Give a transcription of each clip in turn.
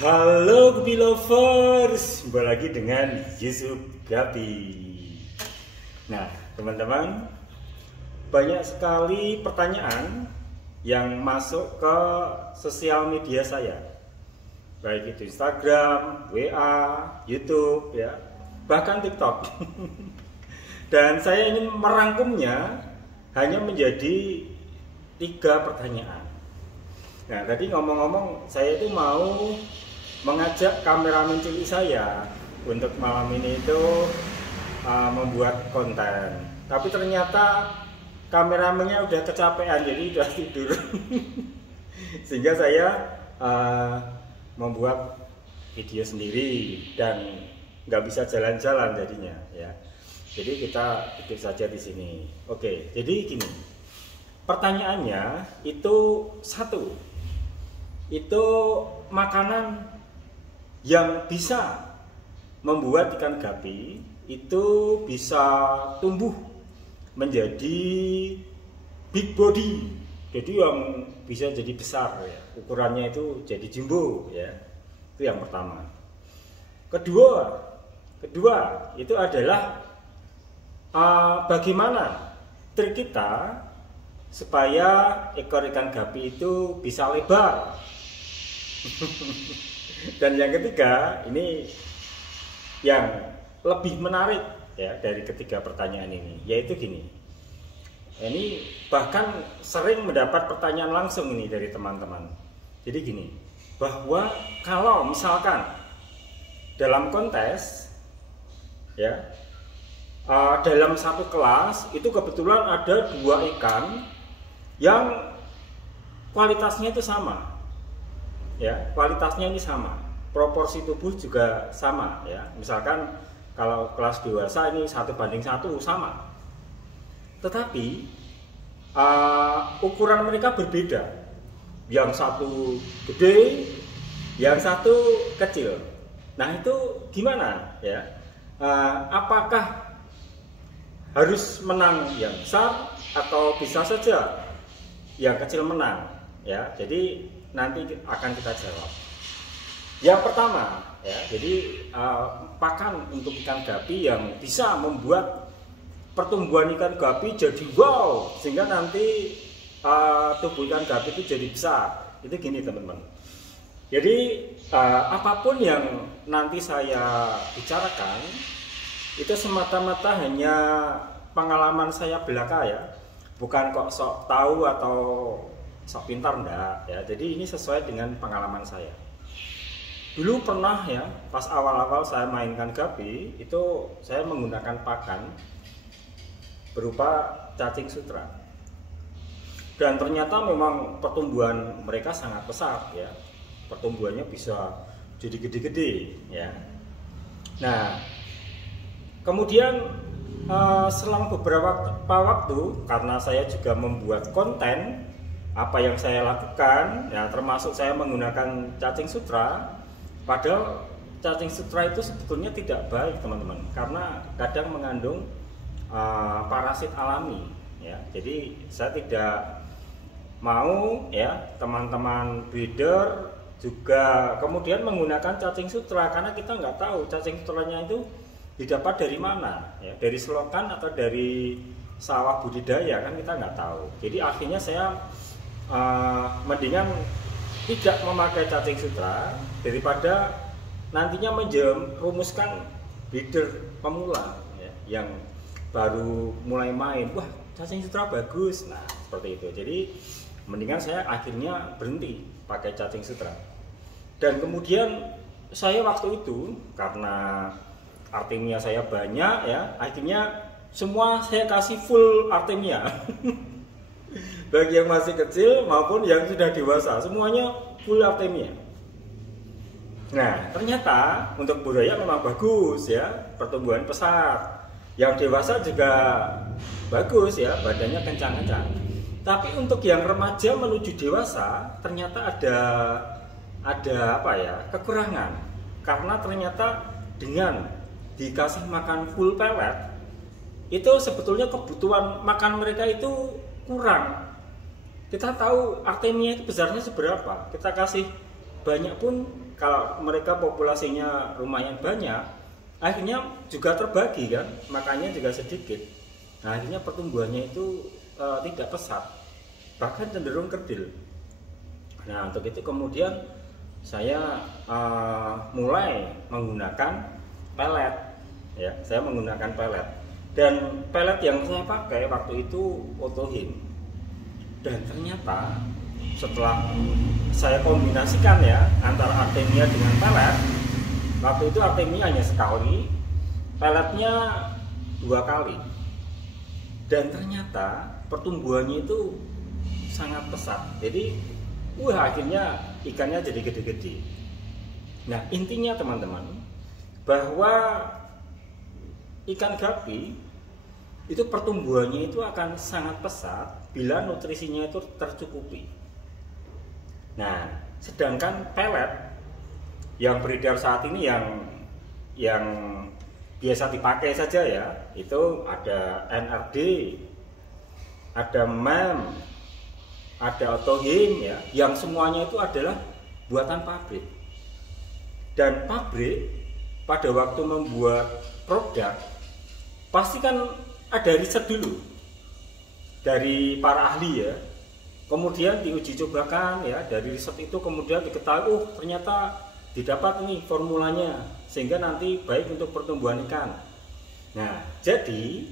Halo Gupi Lovers, kembali lagi dengan Yusuf Gapi. Nah teman-teman, banyak sekali pertanyaan yang masuk ke sosial media saya, baik itu Instagram, WA, YouTube, ya, bahkan TikTok. Dan saya ingin merangkumnya hanya menjadi 3 pertanyaan. Nah tadi ngomong-ngomong, saya itu mau mengajak kameramen cilik saya untuk malam ini itu membuat konten. Tapi ternyata kameramennya udah kecapean, jadi udah tidur. Sehingga saya membuat video sendiri dan nggak bisa jalan-jalan jadinya, ya. Jadi kita hidup saja di sini. Oke, jadi gini. Pertanyaannya itu satu. Itu makanan yang bisa membuat ikan gapi itu bisa tumbuh menjadi big body, jadi yang bisa jadi besar, ya. Ukurannya itu jadi jumbo, ya. Itu yang pertama. Kedua itu adalah bagaimana trik kita supaya ekor ikan gapi itu bisa lebar. Dan yang ketiga, ini yang lebih menarik, ya, dari ketiga pertanyaan ini, yaitu gini. Ini bahkan sering mendapat pertanyaan langsung ini dari teman-teman. Jadi gini, bahwa kalau misalkan dalam kontes, ya, dalam satu kelas itu kebetulan ada 2 ikan yang kualitasnya itu sama, ya, kualitasnya ini sama, proporsi tubuh juga sama, ya. Misalkan kalau kelas dewasa ini 1:1 sama, tetapi ukuran mereka berbeda, yang satu gede, yang satu kecil. Nah itu gimana, ya? Apakah harus menang yang besar atau bisa saja yang kecil menang, ya? Jadi nanti akan kita jawab. Yang pertama, ya, jadi pakan untuk ikan gapi yang bisa membuat pertumbuhan ikan gapi jadi wow, sehingga nanti tubuh ikan gapi itu jadi besar. Itu gini teman-teman. Jadi apapun yang nanti saya bicarakan itu semata-mata hanya pengalaman saya belaka, ya. Bukan kok sok tahu atau sok pintar, enggak, ya. Jadi ini sesuai dengan pengalaman saya. Dulu pernah, ya, pas awal-awal saya mainkan gapi itu saya menggunakan pakan berupa cacing sutra. Dan ternyata memang pertumbuhan mereka sangat pesat, ya. Pertumbuhannya bisa jadi gede-gede, ya. Nah, kemudian selang beberapa waktu, karena saya juga membuat konten apa yang saya lakukan, ya, termasuk saya menggunakan cacing sutra. Padahal cacing sutra itu sebetulnya tidak baik, teman-teman, karena kadang mengandung parasit alami, ya. Jadi saya tidak mau, ya, teman-teman breeder juga kemudian menggunakan cacing sutra, karena kita nggak tahu cacing sutranya itu didapat dari mana, ya, dari selokan atau dari sawah budidaya, kan kita nggak tahu. Jadi akhirnya saya mendingan tidak memakai cacing sutra daripada nantinya menjerumuskan breeder pemula, ya, yang baru mulai main, wah cacing sutra bagus, nah seperti itu. Jadi mendingan saya akhirnya berhenti pakai cacing sutra. Dan kemudian saya waktu itu karena artemia saya banyak, ya, akhirnya semua saya kasih full artemia. Bagi yang masih kecil maupun yang sudah dewasa, semuanya full artemia. Nah ternyata untuk budaya memang bagus, ya, pertumbuhan pesat. Yang dewasa juga bagus, ya, badannya kencang-kencang. Tapi untuk yang remaja menuju dewasa ternyata ada apa, ya, kekurangan. Karena ternyata dengan dikasih makan full pelet itu sebetulnya kebutuhan makan mereka itu kurang. Kita tahu artemia itu besarnya seberapa, kita kasih banyak pun kalau mereka populasinya lumayan banyak, akhirnya juga terbagi kan, makanya juga sedikit. Nah, akhirnya pertumbuhannya itu tidak pesat, bahkan cenderung kerdil. Nah, untuk itu kemudian saya mulai menggunakan pelet, ya. Saya menggunakan pelet, dan pelet yang saya pakai waktu itu Otohim. Dan ternyata setelah saya kombinasikan ya antara Artemia dengan pelet, waktu itu Artemia hanya sekali, peletnya 2 kali, dan ternyata pertumbuhannya itu sangat pesat. Jadi akhirnya ikannya jadi gede-gede. Nah, intinya teman-teman, bahwa ikan gapi itu pertumbuhannya itu akan sangat pesat bila nutrisinya itu tercukupi. Nah, sedangkan pelet yang beredar saat ini yang biasa dipakai saja ya, itu ada NRD, ada MEM, ada Otohim ya, yang semuanya itu adalah buatan pabrik. Dan pabrik pada waktu membuat produk pasti kan ada riset dulu dari para ahli ya, kemudian diuji cobakan ya, dari riset itu kemudian diketahui ternyata didapat nih formulanya sehingga nanti baik untuk pertumbuhan ikan. Nah, jadi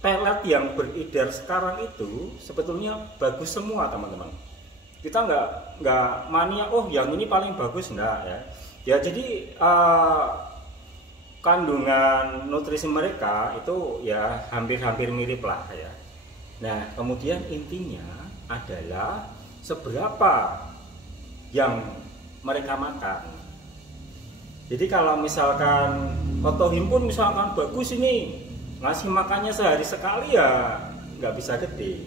pelet yang beredar sekarang itu sebetulnya bagus semua teman-teman. Kita nggak mania yang ini paling bagus, enggak ya. Ya, jadi kandungan nutrisi mereka itu ya hampir-hampir mirip lah ya. Nah, kemudian intinya adalah seberapa yang mereka makan. Jadi kalau misalkan Otohim pun misalkan bagus ini, ngasih makannya sehari sekali ya nggak bisa gede.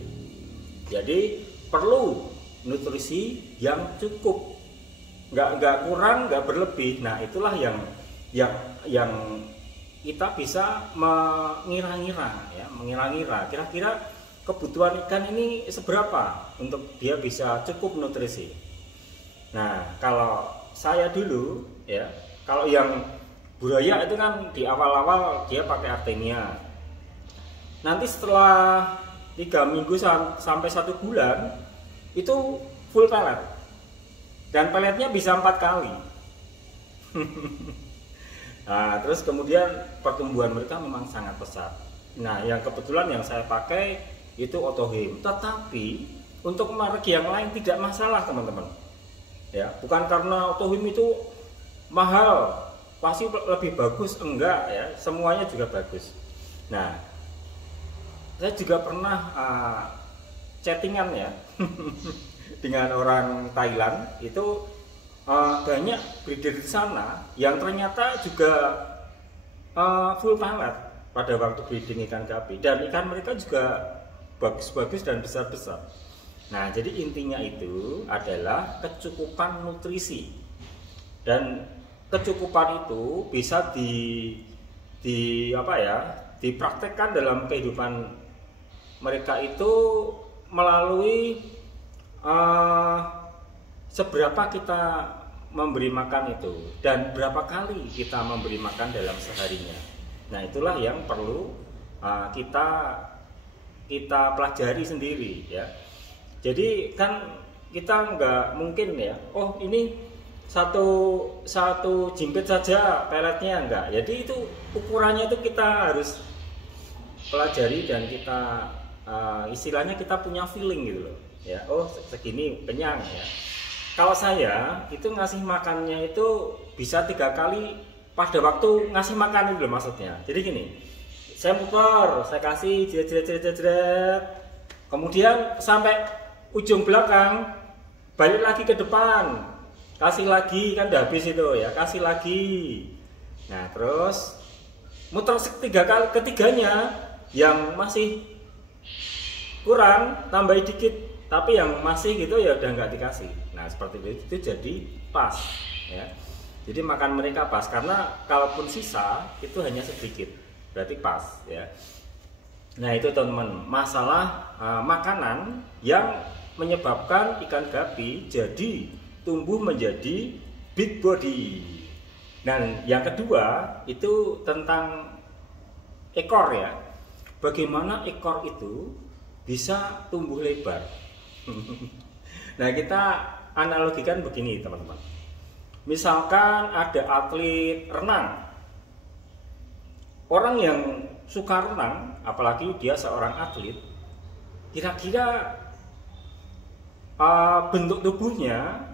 Jadi perlu nutrisi yang cukup, nggak kurang, nggak berlebih. Nah, itulah yang kita bisa mengira-ngira ya, kira-kira kebutuhan ikan ini seberapa untuk dia bisa cukup nutrisi. Nah, kalau saya dulu ya, kalau yang Buraya itu kan di awal-awal dia pakai Artemia. Nanti setelah 3 minggu sampai 1 bulan itu full pelet, dan peletnya bisa 4 kali. Nah, terus kemudian pertumbuhan mereka memang sangat pesat. Nah, yang kebetulan yang saya pakai itu Otohim. Tetapi untuk merek yang lain tidak masalah teman-teman. Ya, bukan karena Otohim itu mahal pasti lebih bagus, enggak ya, semuanya juga bagus. Nah, saya juga pernah chattingan ya dengan orang Thailand itu, banyak breeder di sana yang ternyata juga full pelet pada waktu breeding ikan gapi, dan ikan mereka juga bagus-bagus dan besar-besar. Nah, jadi intinya itu adalah kecukupan nutrisi, dan kecukupan itu bisa dipraktekkan dalam kehidupan mereka itu melalui seberapa kita memberi makan itu dan berapa kali kita memberi makan dalam seharinya. Nah, itulah yang perlu kita pelajari sendiri ya. Jadi kan kita nggak mungkin ya, ini satu jimpit saja peletnya, enggak. Jadi itu ukurannya itu kita harus pelajari, dan kita istilahnya kita punya feeling gitu loh ya. Segini kenyang ya. Kalau saya itu ngasih makannya itu bisa 3 kali pada waktu ngasih makan itu loh maksudnya. Jadi gini, saya putar, saya kasih jret, kemudian sampai ujung belakang, balik lagi ke depan, kasih lagi, kan udah habis itu ya, kasih lagi. Nah, terus muter 3 kali, ketiganya yang masih kurang tambahin dikit, tapi yang masih gitu ya udah nggak dikasih. Nah, seperti itu jadi pas ya. Jadi makan mereka pas, karena kalaupun sisa itu hanya sedikit, berarti pas ya. Nah, itu teman-teman, masalah makanan yang menyebabkan ikan gapi jadi tumbuh menjadi big body. Dan yang kedua itu tentang ekor ya. Bagaimana ekor itu bisa tumbuh lebar. Nah, kita analogikan begini teman-teman. Misalkan ada atlet renang. Orang yang suka renang, apalagi dia seorang atlet, kira-kira bentuk tubuhnya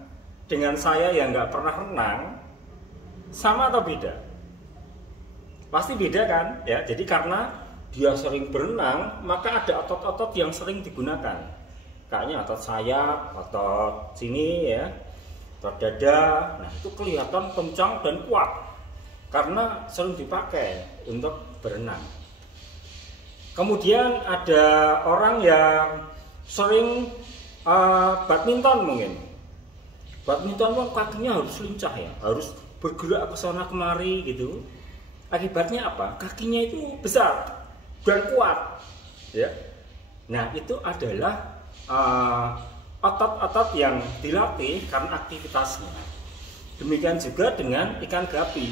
dengan saya yang nggak pernah renang sama atau beda? Pasti beda kan ya. Jadi karena dia sering berenang, maka ada otot-otot yang sering digunakan. Kayaknya otot sayap, otot sini ya, otot dada. Nah, itu kelihatan kencang dan kuat karena sering dipakai untuk berenang. Kemudian ada orang yang sering badminton mungkin. Badminton kan kakinya harus lincah ya, harus bergerak ke sana kemari gitu. Akibatnya apa? Kakinya itu besar dan kuat ya. Nah, itu adalah otot-otot yang dilatih karena aktivitasnya. Demikian juga dengan ikan gapi.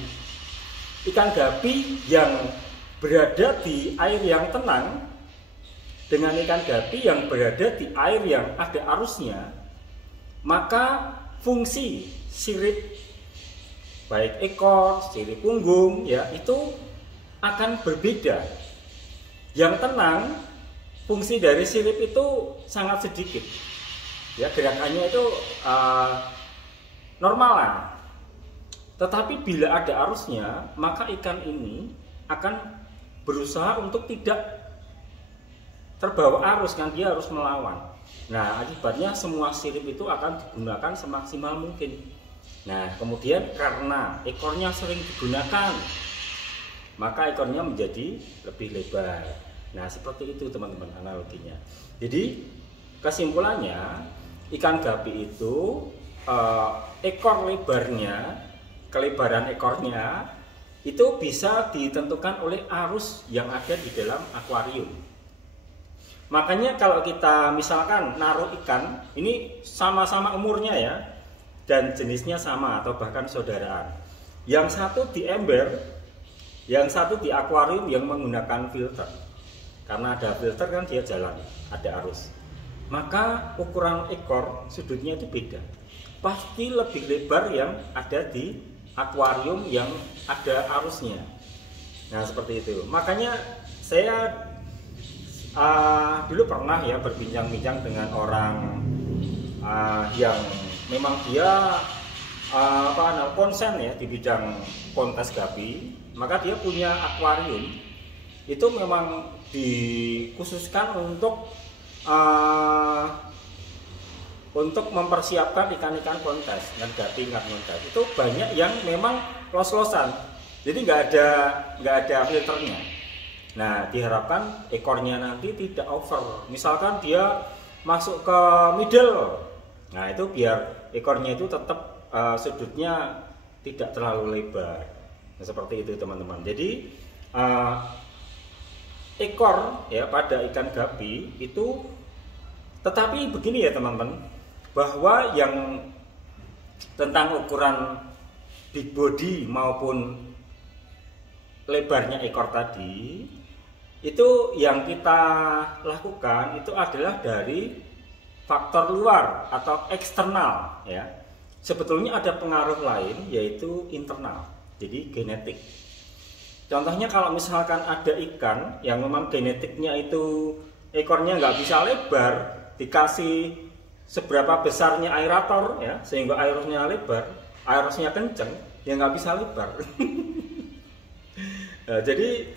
Ikan gapi yang berada di air yang tenang dengan ikan gapi yang berada di air yang ada arusnya, maka fungsi sirip baik ekor, sirip punggung ya itu akan berbeda. Yang tenang, fungsi dari sirip itu sangat sedikit. Ya, gerakannya itu normal lah. Tetapi bila ada arusnya, maka ikan ini akan berusaha untuk tidak terbawa arus, kan dia harus melawan. Nah, akibatnya semua sirip itu akan digunakan semaksimal mungkin. Nah, kemudian karena ekornya sering digunakan, maka ekornya menjadi lebih lebar. Nah, seperti itu teman-teman analoginya. Jadi kesimpulannya, ikan gapi itu ekor lebarnya, kelebaran ekornya itu bisa ditentukan oleh arus yang ada di dalam akuarium. Makanya kalau kita misalkan naruh ikan, ini sama-sama umurnya ya, dan jenisnya sama atau bahkan saudaraan. Yang satu di ember, yang satu di akuarium yang menggunakan filter. Karena ada filter kan dia jalan, ada arus. Maka ukuran ekor sudutnya itu beda. Pasti lebih lebar yang ada di akuarium yang ada arusnya. Nah, seperti itu. Makanya saya dulu pernah ya berbincang-bincang dengan orang yang memang dia konsen ya di bidang kontes gapi. Maka dia punya akuarium itu memang dikhususkan untuk mempersiapkan ikan-ikan kontes dan gapi ikan kontes. Itu banyak yang memang los-losan, jadi nggak ada filternya. Nah, diharapkan ekornya nanti tidak over. Misalkan dia masuk ke middle, nah itu biar ekornya itu tetap sudutnya tidak terlalu lebar. Nah, seperti itu teman-teman. Jadi ekor ya pada ikan gapi itu, tetapi begini ya teman-teman, bahwa yang tentang ukuran big body maupun lebarnya ekor tadi, itu yang kita lakukan itu adalah dari faktor luar atau eksternal ya. Sebetulnya ada pengaruh lain yaitu internal, jadi genetik. Contohnya kalau misalkan ada ikan yang memang genetiknya itu ekornya nggak bisa lebar, dikasih seberapa besarnya aerator ya sehingga aerosnya lebar, aerosnya kenceng, ya nggak bisa lebar. Nah, jadi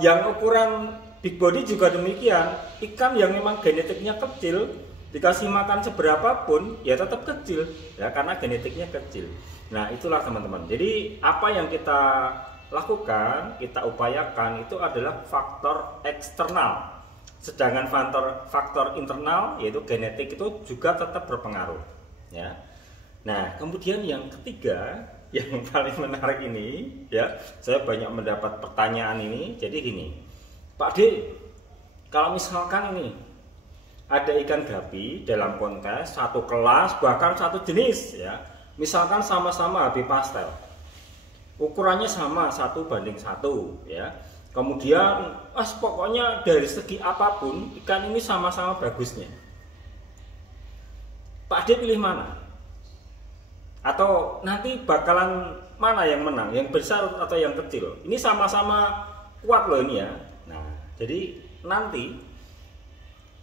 yang ukuran big body juga demikian. Ikan yang memang genetiknya kecil dikasih makan seberapa pun ya tetap kecil ya karena genetiknya kecil. Nah, itulah teman-teman. Jadi apa yang kita lakukan, kita upayakan itu adalah faktor eksternal. Sedangkan faktor internal yaitu genetik itu juga tetap berpengaruh ya. Nah, kemudian yang ketiga yang paling menarik ini ya, saya banyak mendapat pertanyaan ini. Jadi gini, Pak D, kalau misalkan ini ada ikan gapi dalam kontes satu kelas bahkan satu jenis ya, misalkan sama-sama HB pastel, ukurannya sama 1:1 ya. Kemudian pokoknya dari segi apapun ikan ini sama-sama bagusnya. Pak D pilih mana? Atau nanti bakalan mana yang menang, yang besar atau yang kecil? Ini sama-sama kuat loh ini ya. Nah, jadi nanti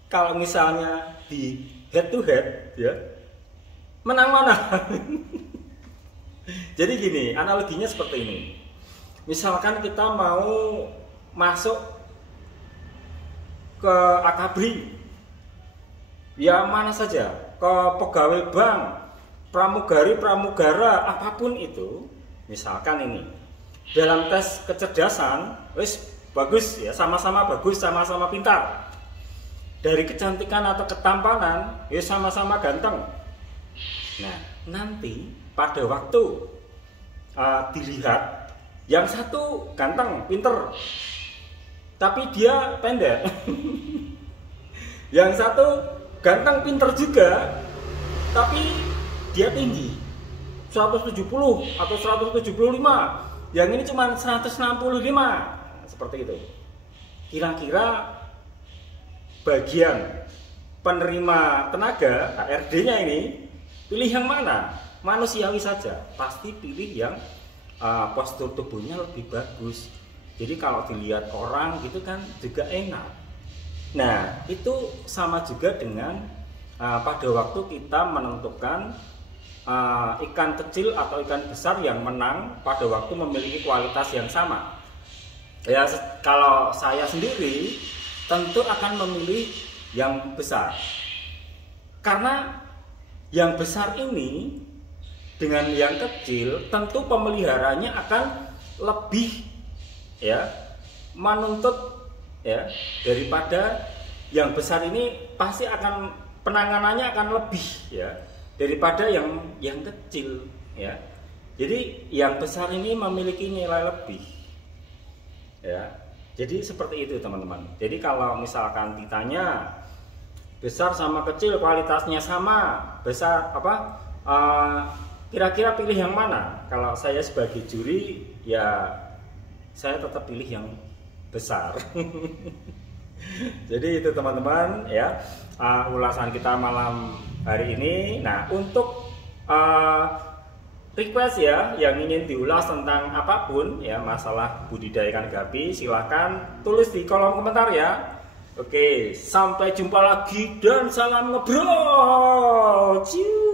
kalau misalnya di head to head ya, menang mana? Jadi gini, analoginya seperti ini. Misalkan kita mau masuk ke Akabri, ya mana saja, ke pegawai bank, pramugari, pramugara, apapun itu, misalkan ini, dalam tes kecerdasan, wis bagus ya, sama-sama bagus, sama-sama pintar. Dari kecantikan atau ketampanan, ya sama-sama ganteng. Nah, nanti pada waktu dilihat, yang satu ganteng, pinter, tapi dia pendek. Yang satu ganteng, pinter juga, tapi dia tinggi, 170 atau 175. Yang ini cuma 165. Seperti itu. Kira-kira bagian penerima tenaga HRD-nya ini pilih yang mana? Manusiawi saja, pasti pilih yang postur tubuhnya lebih bagus. Jadi kalau dilihat orang gitu kan juga enak. Nah, itu sama juga dengan pada waktu kita menentukan ikan kecil atau ikan besar yang menang pada waktu memiliki kualitas yang sama. Ya, kalau saya sendiri tentu akan memilih yang besar. Karena yang besar ini dengan yang kecil tentu pemeliharanya akan lebih ya menuntut ya daripada yang besar ini, pasti akan penanganannya akan lebih ya daripada yang kecil ya. Jadi yang besar ini memiliki nilai lebih ya. Jadi seperti itu teman-teman. Jadi kalau misalkan ditanya besar sama kecil kualitasnya sama, besar apa kira-kira pilih yang mana? Kalau saya sebagai juri ya saya tetap pilih yang besar. Jadi itu teman-teman ya ulasan kita malam hari ini. Nah, untuk request ya yang ingin diulas tentang apapun ya masalah budidaya ikan gapi, silahkan tulis di kolom komentar ya. Oke, sampai jumpa lagi dan salam ngobrol. Ciu.